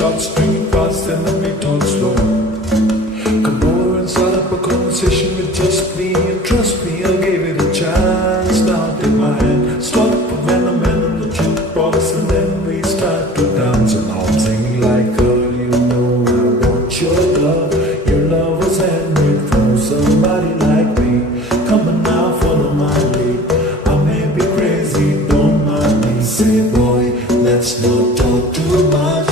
short, string fast, and then we talk slow. Come over and start up a conversation with just me, and trust me, I gave it a chance. Now take my hand, stop for venom on the jukebox, and then we start to dance. And I'm singing like, girl, you know I want your love. Your love was handmade for somebody like me. Come on now, follow my lead. I may be crazy, don't mind me. Say, boy, let's not talk too much.